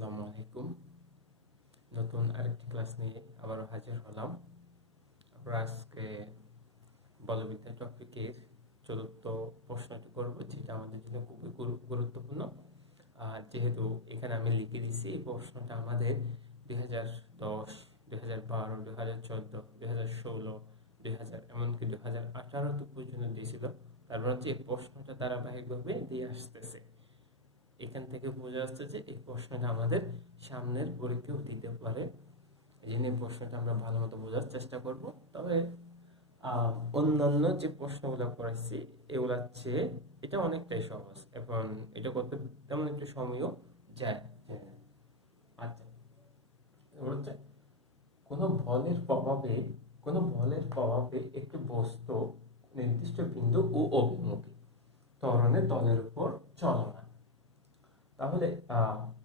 আসসালামু আলাইকুম। নতুন আরেকটি ক্লাস নিয়ে আবারও হাজির হলাম। আমরা আজকে বলবিদ্যা টপিকের চতুর্থ প্রশ্নটি করব, যেটা আমাদের জন্য খুবই গুরুত্বপূর্ণ। আর যেহেতু এখানে আমি লিখে দিছি, এই প্রশ্নটা আমাদের 2010, 2012, 2014, 2016, 2000 এমনকি 2018 পর্যন্ত দিয়েছিল। তারপর হচ্ছে এই প্রশ্নটা ধারাবাহিকভাবে দিয়ে আসতেছে। এখান থেকে বোঝা যাচ্ছে যে এই প্রশ্নটা আমাদের সামনের পরীক্ষাও দিতে পারে। এই জন্য প্রশ্নটা আমরা ভালো মতো বোঝার চেষ্টা করব। তবে অন্যান্য যে প্রশ্নগুলো করেছি এগুলা চেয়ে এটা অনেকটাই সহজ এবং এটা করতে তেমন একটু সময়ও যায়। আচ্ছা, এবার হচ্ছে কোনো বলের প্রভাবে একটি বস্তু নির্দিষ্ট বিন্দু ও অভিমুখী ত্বরণের তলের উপর চলমান। তাহলে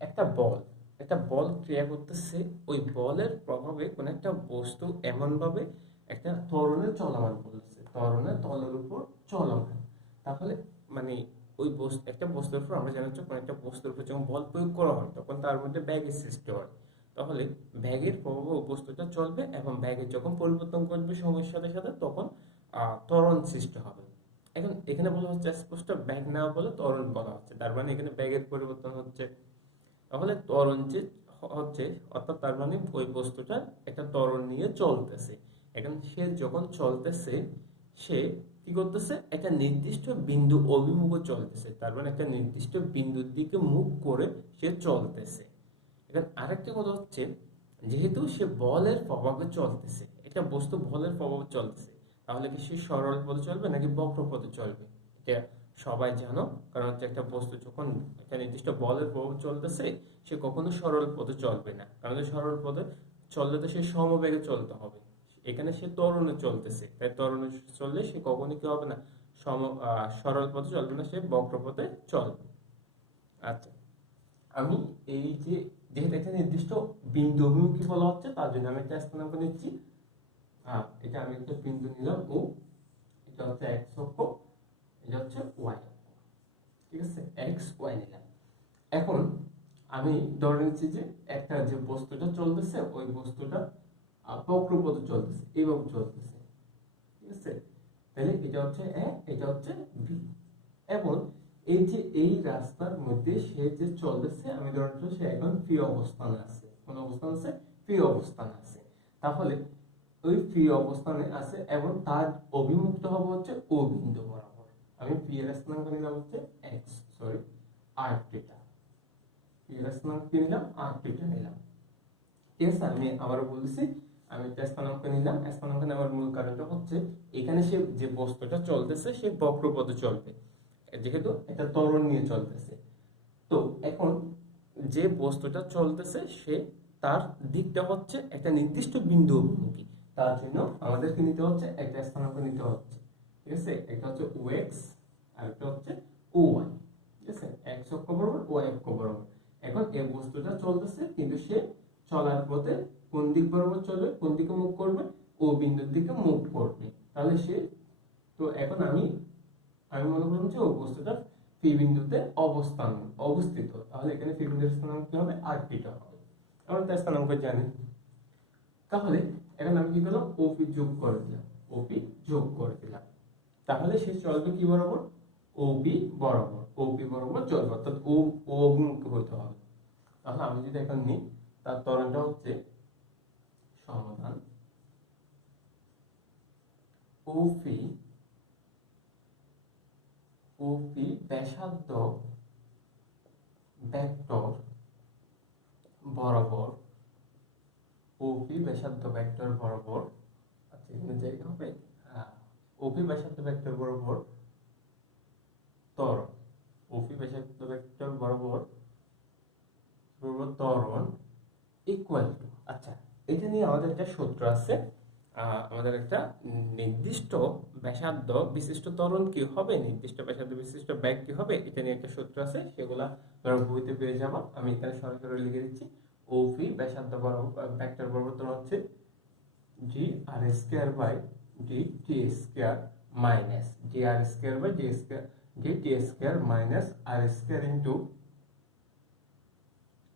একটা বল ক্রিয়া করতেছে, ওই বলের প্রভাবে কোন একটা বস্তু এমন ভাবে একটা ত্বরণে চলমান করতেছে, ত্বরণের তলের উপর চলমান। তাহলে মানে ওই একটা বস্তুর উপর আমরা জানি কোন একটা বস্তুর উপর যখন বল প্রয়োগ করা হয় তখন তার মধ্যে ব্যাগের সৃষ্টি হয়। তাহলে ব্যাগের প্রভাবে ওই বস্তুটা চলবে এবং ব্যাগের যখন পরিবর্তন করবে সময়ের সাথে সাথে তখন ত্বরণ সৃষ্টি হবে। এখন এখানে বলা হচ্ছে স্পষ্ট ব্যাগ না বলে ত্বরণ বলা হচ্ছে, তার মানে এখানে ব্যাগের পরিবর্তন হচ্ছে। তাহলে ত্বরণ যে হচ্ছে, অর্থাৎ তার মানে ওই বস্তুটা একটা ত্বরণ নিয়ে চলতেছে। এখন সে যখন চলতেছে, সে কি করতেছে, একটা নির্দিষ্ট বিন্দু অভিমুখে চলতেছে, তার মানে একটা নির্দিষ্ট বিন্দুর দিকে মুখ করে সে চলতেছে। এখন আরেকটা কথা হচ্ছে, যেহেতু সে বলের প্রভাবে চলতেছে, একটা বস্তু বলের প্রভাবে চলতেছে, তাহলে কি সে সরল পথে চলবে নাকি বক্র পথে চলবে? এটা সবাই জানো, কারণ হচ্ছে একটা বস্তু যখন একটা নির্দিষ্ট বলের প্রভাবে চলতেছে সে কখনো সরল পথে চলবে না, কারণ সরল পথে চললে তো সে সমবেগে চলতে হবে। এখানে সে ত্বরণে চলতেছে, তাই ত্বরণে চললে সে কখনো কি হবে না, সরল পথে চলবে না, সে বক্র পথে চলবে। আচ্ছা, আমি এই যে যেহেতু একটা নির্দিষ্ট বিন্দু অভিমুখী বলা হচ্ছে, তার জন্য আমি একটা স্থানাঙ্ক নিচ্ছি। এটা আমি একটা বিন্দু নিলাম ও, এটা হচ্ছে এক্স অক্ষ, এটা হচ্ছে ওয়াই অক্ষ। ঠিক আছে, এক্স ওয়াই নিলাম। এখন আমি ধরে নিচ্ছি যে একটা যে বস্তুটা চলতেছে ওই বস্তুটা বক্রপথে চলতেছে, এইভাবে চলতেছে। ঠিক আছে, তাহলে এটা হচ্ছে এ, এটা হচ্ছে বি। এবং এই যে এই রাস্তার মধ্যে সে যে চলতেছে, আমি ধরে নিচ্ছি সে এখন পি অবস্থানে আছে। কোন অবস্থান আছে? পি অবস্থানে আছে। তাহলে ওই পি অবস্থানে আছে এবং তার অভিমুখটা হবে হচ্ছে ও বিন্দু বরাবর। আমি পি এর স্থানাঙ্ক নিলাম হচ্ছে এক্স, সরি আর থিটা। পি এর স্থানাঙ্ক কি নিলাম? আর থিটা নিলাম। ঠিক আছে, আমি আবারও বলছি, আমি একটা স্থানাঙ্ক নিলাম। স্থানাঙ্ক নেওয়ার মূল কারণটা হচ্ছে এখানে সে যে বস্তুটা চলতেছে সে বক্রপথে চলবে, যেহেতু একটা ত্বরণ নিয়ে চলতেছে। তো এখন যে বস্তুটা চলতেছে সে তার দিকটা হচ্ছে একটা নির্দিষ্ট বিন্দু অভিমুখী, তার জন্য আমাদেরকে নিতে হচ্ছে একটা স্থানাঙ্ক নিতে হচ্ছে। ঠিক আছে, একটা হচ্ছে ও এক্স আর একটা হচ্ছে ও ওয়াই। ঠিক আছে, এক্স অক্ষ বরাবর ওয়াই অক্ষ বরাবর। এখন এই বস্তুটা চলতেছে, কিন্তু সে চলার পথে কোন দিক বরাবর চলবে, কোন দিকে মুখ করবে? ও বিন্দুর দিকে মুখ করবে। তাহলে সে, তো এখন আমি মনে করলাম যে ও বস্তুটা পি বিন্দুতে অবস্থিত। তাহলে এখানে পি বিন্দুর স্থানাঙ্ক কি হবে? আর থিটা হবে। আমরা তার স্থানাঙ্ক জানি। তাহলে এখন আমি কি করলাম? ওপি যোগ করে দিলাম, ওপি যোগ করে দিলাম। তাহলে সে চলবে কি বরাবর? ওবি বরাবর, ওবি বরাবর চলবে, অর্থাৎ ও অভিমুখী হতে হবে। তাহলে আমি যদি এখন নিই, তার ত্বরণটা হচ্ছে সমাধান ওপি ব্যাসার্ধ ভেক্টর বরাবর, ওপি ব্যাসার্ধ ভেক্টর বরাবর। আচ্ছা, এখানে জায়গা হবে। ওপি ব্যাসার্ধ ভেক্টর বরাবর ত্বরণ, ওপি ব্যাসার্ধ ভেক্টর বরাবর ত্বরণ ইকুয়াল টু, আচ্ছা এটা নিয়ে আমাদের একটা সূত্র আছে। আমাদের একটা নির্দিষ্ট ব্যাসার্ধ বিশিষ্ট ত্বরণ কি হবে, নির্দিষ্ট ব্যাসার্ধ বিশিষ্ট ব্যাগ কি হবে, এটা নিয়ে একটা সূত্র আছে, সেগুলা তোমরা বইতে পেয়ে যাবো। আমি এখানে সরাসরি লিখে দিচ্ছি। ওপি ব্যাসার্ধ বরাবর ভেক্টর বরাবর ত্বরণ হচ্ছে G R square by D T square minus G R square by D square D T square minus R square into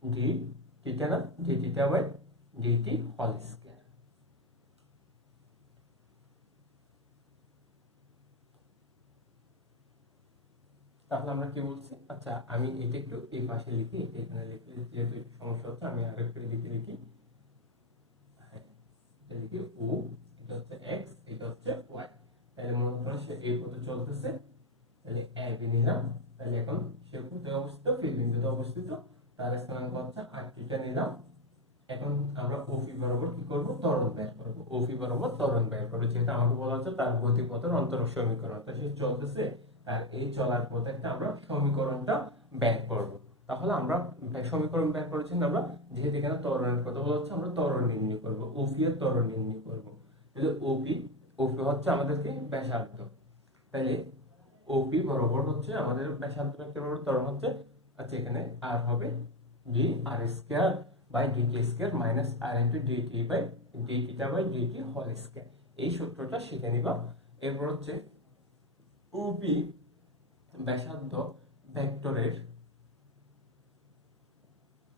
D theta না, D theta by DT whole square. তাহলে আমরা কি বলছি, আচ্ছা আমি এটা একটু এই পাশে লিখি, এখানে লিখি যেহেতু একটু সমস্যা হচ্ছে, আমি আরেকটু লিখি এটা লিখি ও, এটা হচ্ছে এক্স, এটা হচ্ছে ওয়াই। তাহলে মনে করো সে এই পথে চলতেছে, তাহলে এ বি নিলাম, তাহলে এখন সে কোথায় অবস্থিত, পি বিন্দুতে অবস্থিত, তার স্থানাঙ্ক হচ্ছে আর থিটা নিলাম। এখন আমরা ওপি বরাবর কি করব, ত্বরণ বের করব, ওপি বরাবর ত্বরণ বের করব, যেটা আমাকে বলা হচ্ছে তার গতিপথের অন্তরক সমীকরণ, তো সে চলতেছে আর এই চলার পথে একটা আমরা সমীকরণটা বের করব। তাহলে আমরা সমীকরণ বের করার জন্য আমরা যেহেতু এখানে ত্বরণের কথা বলা হচ্ছে, আমরা ত্বরণ নির্ণয় করব, ওপি এর ত্বরণ নির্ণয় করব। তাহলে ওপি হচ্ছে আমাদেরকে ব্যাসার্ধ, তাহলে ওপি বরাবর হচ্ছে আমাদের ব্যাসার্ধ ভেক্টর বরাবর ত্বরণ হচ্ছে, আচ্ছা এখানে আর হবে D R square by DT square minus R into DT by D theta by DT whole square. এই সূত্রটা শিখে নিবা। এরপর হচ্ছে ওপি ব্যাসার্ধ ভেক্টরের,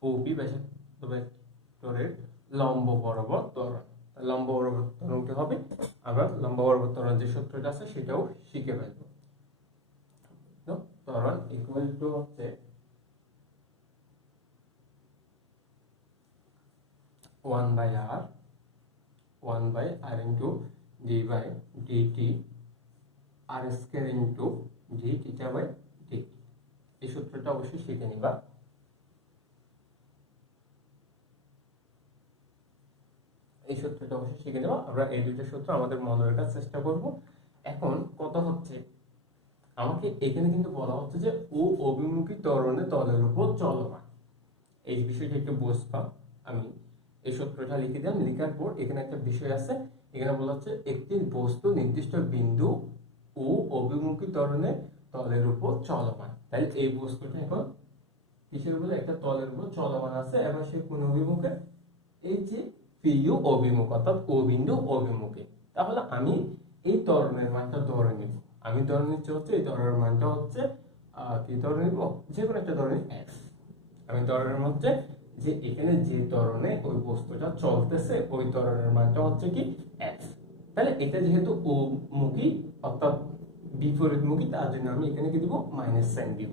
ওপি ব্যাসার্ধ ভেক্টরের লম্ব বরাবর ত্বরণ। লম্ব বরাবর ত্বরণটি হবে, আমরা লম্ব বরাবর ত্বরণ যে সূত্রটা আছে সেটাও শিখে ফেলবো। ত্বরণ ইকুয়াল টু হচ্ছে 1/r into D by DT R square into D theta by DT. এই সূত্রটা অবশ্যই শিখে নিবা। এই সূত্রটা অবশ্যই শিখে নেবা। আমরা এই দুটো সূত্র আমাদের মনে রাখার চেষ্টা করব। এখন কথা হচ্ছে, আমাকে এখানে কিন্তু বলা হচ্ছে যে ও অভিমুখী ত্বরণে তলের উপর চলমান, এই বিষয়টা একটু বুঝবা। আমি এই সূত্রটা লিখে দিলাম, লিখার পর এখানে একটা বিষয় আছে, এখানে বলা হচ্ছে একটি বস্তু নির্দিষ্ট বিন্দু ও অভিমুখী ত্বরণে তলের উপর চলমান। তাহলে এই বস্তুটা এখন কিসের উপর, একটা তলের উপর চলমান আছে, এবং সে কোন অভিমুখে, এই যে পিইউ অভিমুখ অর্থাৎ ও বিন্দু অভিমুখে। তাহলে আমি এই ত্বরণের মানটা ধরে নিব, আমি ধরে নিচ্ছি হচ্ছে এই ত্বরণের মানটা হচ্ছে কি ধরে নিব, যে কোনো একটা ধরে এক্স। আমি ত্বরণের মধ্যে যে এখানে যে ত্বরণে ওই বস্তুটা চলতেছে ওই ত্বরণের মানটা হচ্ছে কি এক্স। তাহলে এটা যেহেতু ও মুখী অর্থাৎ বিপরীতমুখী, তার জন্য আমি এখানে কি দিব, মাইনাস সাইন দিব।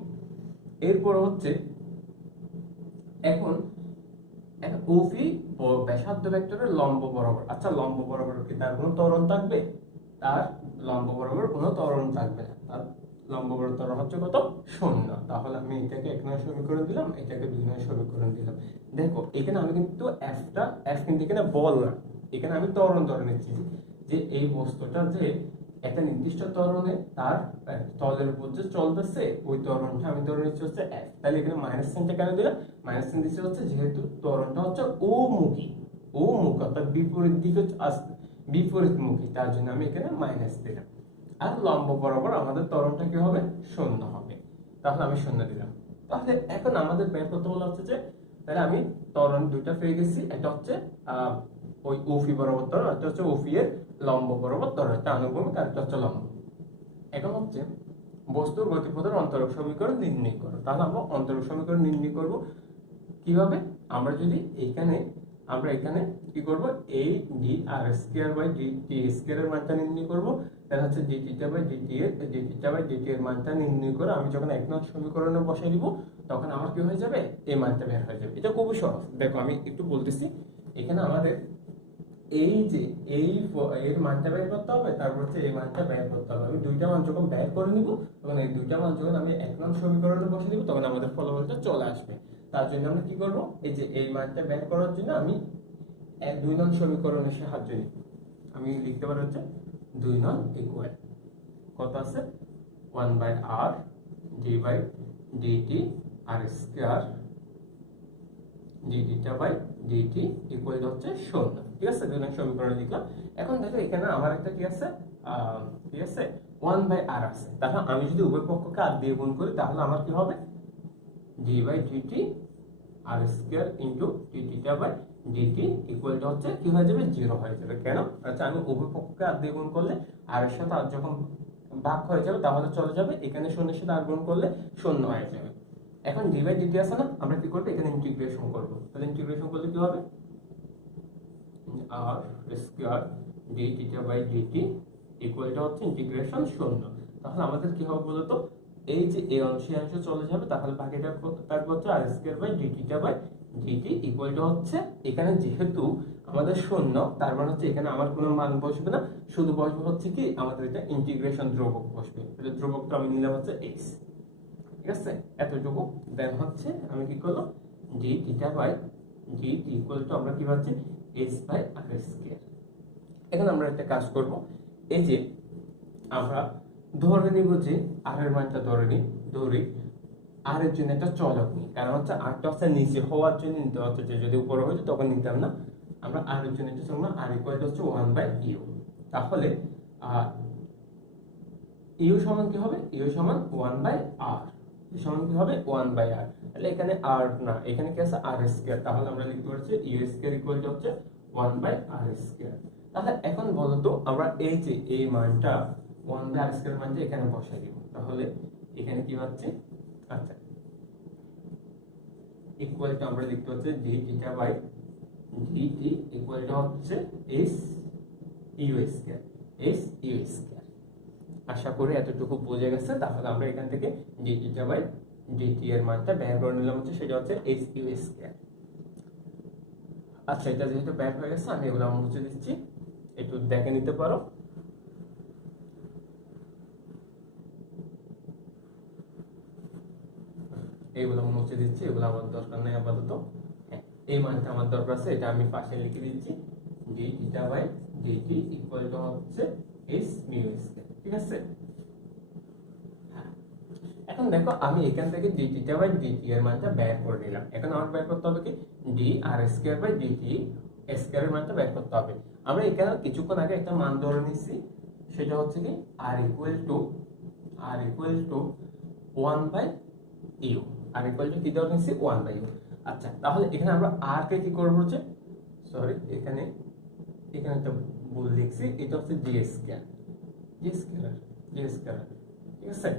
এরপর হচ্ছে এখন ওপি ব্যাসার্ধ ভেক্টরের লম্ব বরাবর, আচ্ছা লম্ব বরাবর কি তার কোনো ত্বরণ থাকবে, তার লম্ব বরাবর কোনো ত্বরণ থাকবে না, তার লম্ব বরাবর ত্বরণ হচ্ছে কত, 0। তাহলে আমি এটাকে 1 নং সমীকরণ দিলাম, এটাকে 2 নং সমীকরণ দিলাম। দেখো এখানে আমি কিন্তু এফ কিন্তু এখানে বল না, এখানে আমি ত্বরণ ধরে নিচ্ছি যে এই বস্তুটা যে একটা নির্দিষ্ট ত্বরণে তার তলের উপর যে চলতেছে ওই ত্বরণটা আমি ধরে নিচ্ছি হচ্ছে এফ। তাহলে এখানে মাইনাস সাইনটা কেন দিলাম, মাইনাস সাইন দিচ্ছি হচ্ছে যেহেতু ত্বরণটা হচ্ছে ও মুখী, ও মুখ অর্থাৎ বিপরীত দিকে বিপরীত মুখী, তার জন্য আমি এখানে মাইনাস দিলাম। আর লম্ব বরাবর আমাদের ত্বরণটা কি হবে, 0 হবে, তাহলে আমি 0 দিলাম। তাহলে এখন আমাদের বের করতে বলা হচ্ছে যে, তাহলে আমি ত্বরণ দুইটা পেয়ে গেছি, একটা হচ্ছে ওই ওপি বরাবর ত্বরণ, একটা হচ্ছে ওপি এর লম্ব বরাবর ত্বরণ, একটা আনুভূমিক আর একটা হচ্ছে লম্ব। এখন হচ্ছে বস্তুর গতিপথের অন্তরক সমীকরণ নির্ণয় করো। তাহলে আমরা অন্তরক সমীকরণ নির্ণয় করব কিভাবে, আমরা যদি আমরা এখানে কি করব, এই D R square by D square এর মানটা নির্ণয় করব। তাহলে হচ্ছে ডি থিটা বাই ডিটি এর মানটা নির্ণয় করে আমি যখন 1 নং সমীকরণে বসাই দিব তখন আমার কি হয়ে যাবে, এই মানটা বের হয়ে যাবে। এটা খুবই সহজ। দেখো আমি একটু বলতেছি, এখানে আমাদের এই যে এর মানটা বের করতে হবে, তারপর হচ্ছে এই মানটা বের করতে হবে। আমি দুইটা মান যখন বের করে নিব তখন এই দুইটা মান যখন আমি 1 নং সমীকরণে বসিয়ে দিব তখন আমাদের ফলাফলটা চলে আসবে। তার জন্য আমরা কি করব, এই যে এই মানটা বের করার জন্য আমি 2 নং সমীকরণের সাহায্য নিব। আমি লিখতে পারি হচ্ছে 2 নং ইকুয়াল কত আছে, 1/r D by DT R square D theta by DT equal হচ্ছে 0। ঠিক আছে, 2 নং সমীকরণ লিখলাম। এখন দেখো এখানে আমার একটা কি আছে, 1/r আছে। তাহলে আমি যদি উভয় পক্ষকে r দিয়ে গুণ করি তাহলে আমার কি হবে, d by DT R square into D theta by DT equal হচ্ছে কি হয়ে যাবে, 0 হয়ে যাবে। কেন, আচ্ছা আমি উভয় পক্ষকে r দিয়ে গুণ করলে r এর সাথে r যখন ভাগ হয়ে যাবে তাহলে চলে যাবে, এখানে 0 এর সাথে r গুণ করলে 0 হয়ে যাবে। এখন ডি বাই ডিটি আছে না, আমরা কি করবো এখানে ইন্টিগ্রেশন করবো। তাহলে ইন্টিগ্রেশন করলে কি হবে, R square D theta by DT ইকুয়ালটা হচ্ছে ইন্টিগ্রেশন 0। তাহলে আমাদের কি হবে বলতো, এই যে এই অংশে অংশ চলে যাবে, তাহলে বাকিটা থাকবে হচ্ছে R square by D theta by DT ইকুয়ালটা হচ্ছে, এখানে যেহেতু আমাদের 0 তার মানে হচ্ছে এখানে আমার কোনো মান বসবে না, শুধু বসবে হচ্ছে কি আমাদের এটা ইন্টিগ্রেশন ধ্রুবক বসবে। তাহলে ধ্রুবকটা আমি নিলাম হচ্ছে x, ঠিক আছে, এতটুকু। দেন হচ্ছে আমি কি করলাম, ডি থিটা বাই ডিটি ইকুয়ালটা আমরা কি পাচ্ছি h বাই আর স্কয়ার। এখন আমরা একটা কাজ করব, এই যে আমরা ধরে নিব যে আর এর মানটা ধরি আর এর জন্য একটা চলক নিই, কারণ হচ্ছে আরটা হচ্ছে নিচে হওয়ার জন্য নিতে হচ্ছে, যে যদি উপরে হইতো তখন নিতাম না। আমরা আর এর জন্য একটা চলক না, আর ইকুয়াল হচ্ছে 1 বাই ইউ। তাহলে ইউ সমান কি হবে, ইউ সমান 1 বাই আর, ইউ সমান কি হবে 1 বাই আর। তাহলে এখানে আর না, এখানে কি আছে আর স্কয়ার, তাহলে আমরা লিখতে পারছি ইউ স্কয়ার ইকুয়াল হচ্ছে 1 বাই আর স্কয়ার। তাহলে এখন বলতো আমরা এই যে এই মানটা 1 বাই আর স্কয়ার মানটা এখানে বসাই দিব। তাহলে এখানে কি হচ্ছে, আচ্ছা ইকুয়ালটা আমরা লিখতে হচ্ছে ডি থিটা বাই ডিটি ইকুয়ালটা হচ্ছে S U square, S U square. আশা করি এতটুকু বুঝে গেছে। তাহলে আমরা এখান থেকে ডি থিটা বাই ডিটি এর মানটা বের করে নিলাম হচ্ছে, সেটা হচ্ছে এস ইউ স্কয়ার। আচ্ছা এটা যেহেতু বের হয়ে গেছে, আমি এগুলো মুছে দিচ্ছি, একটু দেখে নিতে পারো। এইগুলো মুছে দিচ্ছি, এগুলো আমার দরকার নেই আপাতত। এই মানটা আমার দরকার আছে, এটা আমি পাশে লিখে দিচ্ছি, D theta by DT equal to হচ্ছে এস মিউ স্কয়ার, ঠিক আছে। এখন দেখো আমি এখান থেকে ডি থিটা বাই ডিটি এর মানটা বের করে নিলাম। এখন আমার বের করতে হবে কি, D R square by DT square এর মানটা বের করতে হবে। আমরা এখানে কিছুক্ষণ আগে একটা মান ধরে নিছি, সেটা হচ্ছে কি R equal to 1 by U, R equal to কি ধরে নিছি 1 বাই ইউ। আচ্ছা তাহলে এখানে আমরা আর কে কি করব হচ্ছে, সরি এখানে একটা ভুল লিখছি, এটা হচ্ছে জি স্কয়ার, ঠিক আছে।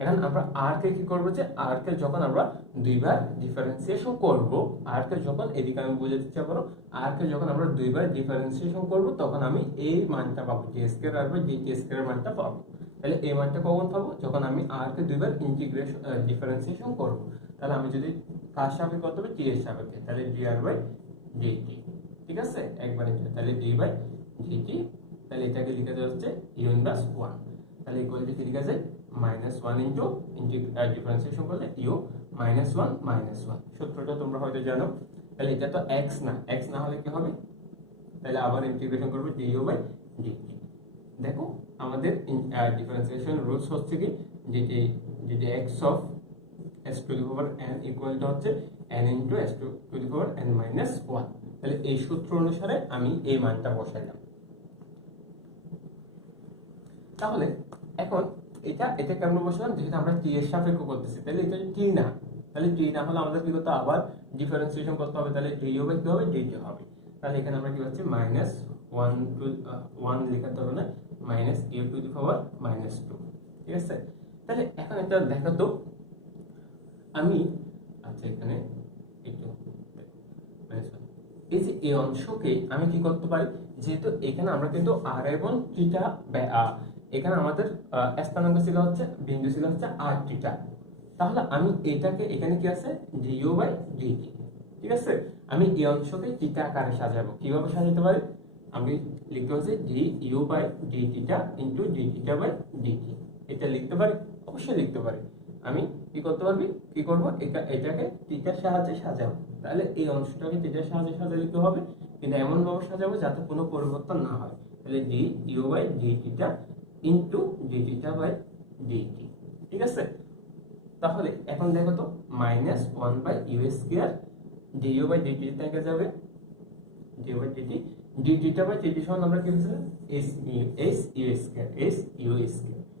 এখন আমরা আর কে কি করব, যে আর কে যখন আমরা দুইবার ডিফারেন্সিয়েশন করব, আর কে যখন এদিকে আমি বুঝে দিতে পারো, আর কে যখন আমরা দুইবার ডিফারেন্সিয়েশন করব তখন আমি এই মানটা পাবো, জি স্কয়ার আর ডিটি স্কয়ার এর মানটা পাবো। তাহলে এই মানটা কখন পাবো, যখন আমি আর কে দুইবার ইন্টিগ্রেশন ডিফারেন্সিয়েশন করব। তাহলে আমি যদি কার সাপেক্ষে করতে হবে, টি এর সাপেক্ষে, তাহলে ডি আর বাই ডিটি, ঠিক আছে একবার, তাহলে ডি বাই ডিটি, তাহলে এটাকে লিখে দেওয়া হচ্ছে ইউ ইনভার্স 1। তাহলে ইকুয়াল টু কি লিখা যায় -1 ইনটু ডিফারেন্সিয়েশন করলে ইউ -1 সূত্রটা তোমরা হয়তো জানো। তাহলে এটা তো x না হলে কি হবে, তাহলে আবার ইন্টিগ্রেশন করবে du বাই dt। দেখো আমাদের ডিফারেন্সিয়েশন রুলস হচ্ছে কি, যেটি x of s to the power n equal to হচ্ছে n into s to the power n minus 1। তাহলে এই সূত্র অনুসারে আমি এই মানটা বসাইলাম। তাহলে এখন এটা কেমন বসালাম, যেহেতু আমরা টি এর সাপেক্ষে করতেছি, তাহলে এটা টি না, তাহলে টি না হলে আমাদের কি করতে হবে, আবার ডিফারেন্সিয়েশন করতে হবে, তাহলে ডি হবে কি হবে, ডিটি হবে। তাহলে এখানে আমরা কি পাচ্ছি -1 লেখার দরকার না, -u টু দি পাওয়ার -2, ঠিক আছে। তাহলে এখন এটা দেখো তো আমি, আচ্ছা এখানে একটু এই যে এই অংশকে আমি কি করতে পারি, যেহেতু এখানে আমরা কিন্তু আর এবং টিটা, এখানে আমাদের স্থানাঙ্ক ছিল হচ্ছে, বিন্দু ছিল হচ্ছে আর টিটা, তাহলে আমি এটাকে এখানে কি আছে ডিউ বাই ডিটি, ঠিক আছে। আমি এই অংশকে টিটা আকারে সাজাবো, কিভাবে সাজাতে পারি, আমি লিখতে হচ্ছে D U by D theta into D theta by DT. এটা লিখতে পারি, অবশ্যই লিখতে পারি। আমি কি করতে পারবি, কি করব, এটাকে টিটার সাহায্যে সাজাবো। তাহলে এই অংশটাকে টিটার সাহায্যে সাজালে কি হবে, কিন্তু এমন ভাবে সাজাবো যাতে কোনো পরিবর্তন না হয়। তাহলে D U by D theta into D theta by DT, ঠিক আছে। তাহলে এখন দেখো তো -1 by U square DU by DT থেকে যাবে, DU by DT, D theta by DT সমান আমরা কি বলছিলাম এস ইউ স্কয়ার,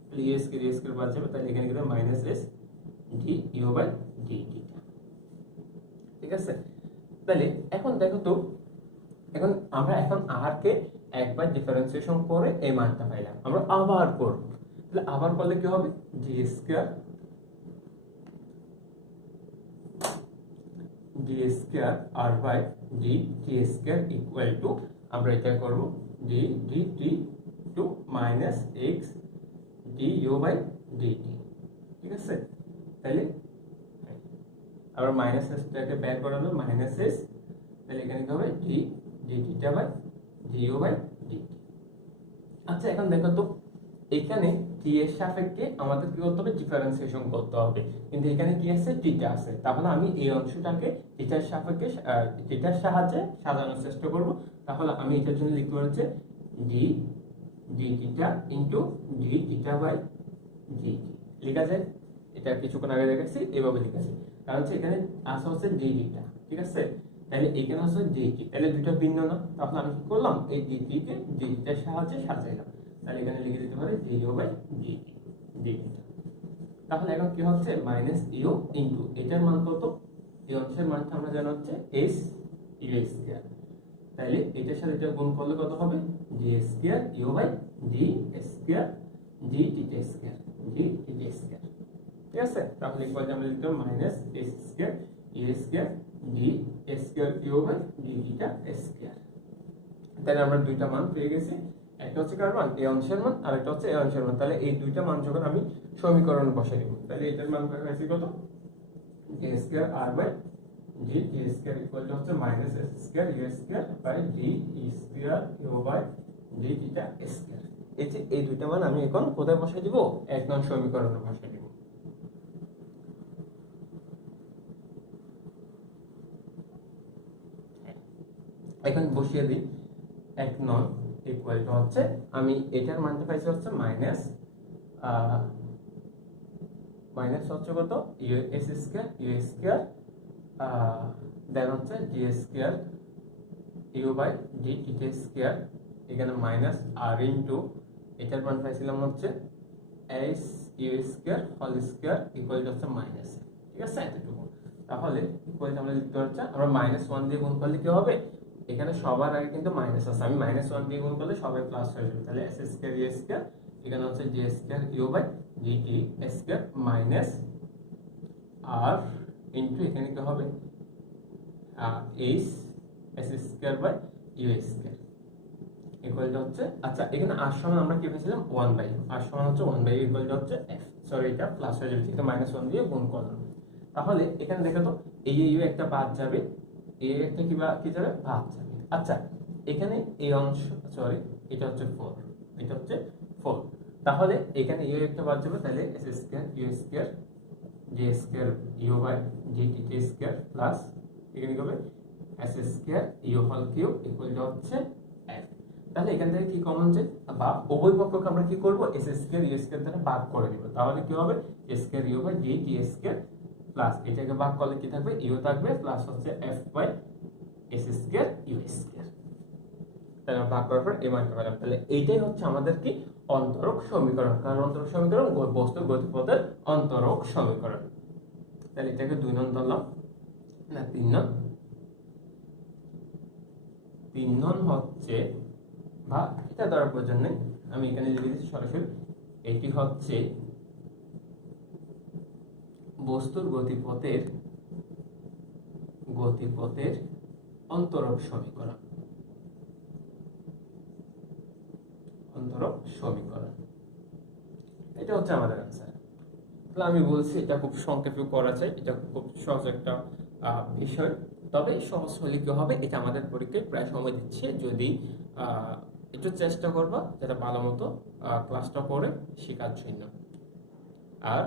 তাহলে ইউ স্কয়ার বাদ যাবে, তাহলে এখানে কি হবে -s D U by DT, ঠিক আছে। তাহলে এখন দেখো তো, আমরা আর কে একবার ডিফারেন্সিয়েশন করে এই মানটা পাইলাম, আমরা আবার করব। তাহলে আবার করলে কি হবে, G square D square R by D T square equal to আমরা এটা করব D D T two minus X D U by DT. ঠিক আছে, তাহলে আমরা মাইনাস এসটাকে বের করালো মাইনাস এস, তাহলে এখানে কি হবে ডি ডিটিটা by D U by DT. আচ্ছা এখন দেখো তো এখানে টি এর সাপেক্ষে আমাদের কি করতে হবে ডিফারেন্সিয়েশন করতে হবে, কিন্তু এখানে কি আছে টিটা আছে, তাহলে আমি এই অংশটাকে টিটার সাপেক্ষে টিটার সাহায্যে সাজানোর চেষ্টা করব। তাহলে আমি এটার জন্য লিখতে পারছি D D theta into D theta by D লেখা যায়। এটা কিছুক্ষণ আগে দেখাচ্ছি এভাবে লেখাছি, কারণ হচ্ছে এখানে আসা হচ্ছে ডি টিটা। ঠিক আছে, তাহলে এখানে হচ্ছে ডি টি, তাহলে দুটো ভিন্ন না, তাহলে আমি কি করলাম এই ডি টিকে ডি টিটার সাহায্যে সাজাইলাম, তাহলে এখানে লিখে দিতে পারি D U by D T. তাহলে এখন কি হচ্ছে মাইনাস ইউ ইনটু এটার মান কত, এই অংশের মানটা আমরা জানা হচ্ছে এস ইউ স্কয়ার, তাহলে এটার সাথে এটা গুণ করলে কত হবে D square U by D square D T square D T square. ঠিক আছে, তাহলে ইকুয়াল আমরা লিখলাম minus S square U square D square U by D theta square. তাহলে আমরা দুইটা মান পেয়ে গেছি, একটা হচ্ছে কার মান এই অংশের মান আর একটা হচ্ছে এই অংশের মান। তাহলে এই দুইটা মান যখন আমি সমীকরণে বসাই দিব, তাহলে এটার মান পাইছি কত D square R by D T square equal to হচ্ছে minus S square U square by D E square U by D theta square. এই দুইটা মান আমি এখন কোথায় বসাই দিব, এক নং সমীকরণে বসাই দিব। এখন বসিয়ে দিই এক নং ইকুয়াল টু হচ্ছে আমি এটার মানটা পাইছি হচ্ছে মাইনাস মাইনাস হচ্ছে কত U S square U square then হচ্ছে D square U by D T square, এখানে মাইনাস আর ইনটু এটার মান পাইছিলাম হচ্ছে S U square whole square equal to হচ্ছে মাইনাস। ঠিক আছে, এতটুকু। তাহলে ইকুয়াল আমরা লিখতে পারছি আমরা মাইনাস 1 দিয়ে গুণ করলে কি হবে, এখানে সবার আগে কিন্তু মাইনাস আছে, আমি মাইনাস 1 দিয়ে গুণ করলে সবাই প্লাস হয়ে যাবে, তাহলে এস স্কয়ার ইউ স্কয়ার এখানে হচ্ছে D square U by D T square minus R into এখানে কি হবে H S square by U square equal to হচ্ছে আচ্ছা এখানে আর সমান আমরা কি পেয়েছিলাম 1 বাই আর সমান হচ্ছে 1 বাই ইকুয়াল টু হচ্ছে এফ, সরি এটা প্লাস হয়ে যাবে, ঠিক আছে মাইনাস 1 দিয়ে গুণ করলাম। তাহলে এখানে দেখো তো এই ইউ একটা বাদ যাবে, এই একটা কি যাবে বাদ যাবে। আচ্ছা এখানে এই অংশ সরি এটা হচ্ছে 4, এটা হচ্ছে 4, তাহলে এখানে ইউ একটা বাদ যাবে, তাহলে S square U square D square U by D T square plus এখানে কি হবে S square U whole cube equal to হচ্ছে এফ। তাহলে এখান থেকে কি কমন যায় বা উভয় পক্ষকে আমরা কি করব এস স্কয়ার ইউ স্কয়ার দ্বারা ভাগ করে দিব, তাহলে কি হবে S square U by D T square plus এটাকে ভাগ করলে কি থাকবে ইউ থাকবে প্লাস হচ্ছে F by S square U square. তাহলে ভাগ করার পর এই মানটা পেলাম, তাহলে এইটাই হচ্ছে আমাদের কি অন্তরক সমীকরণ, কারণ অন্তরক সমীকরণ বস্তুর গতিপথের অন্তরক সমীকরণ। তাহলে এটাকে 2 নং ধরলাম না 3 নং, 3 নং হচ্ছে বা এটা ধরার প্রয়োজন নেই, আমি এখানে লিখে দিচ্ছি সরাসরি এটি হচ্ছে বস্তুর গতিপথের অন্তরক সমীকরণ, অন্তরক সমীকরণ। এটা হচ্ছে আমাদের आंसर। তাহলে আমি বলছি এটা খুব সংক্ষেপে করা যায়, এটা খুব সহজ একটা বিষয়, তবে সহজ হলে কি হবে এটা আমাদের পরীক্ষায় প্রায় সময় দিচ্ছে, যদি একটু চেষ্টা করবা যেটা ভালো মতো ক্লাসটা করে শেখার জন্য। আর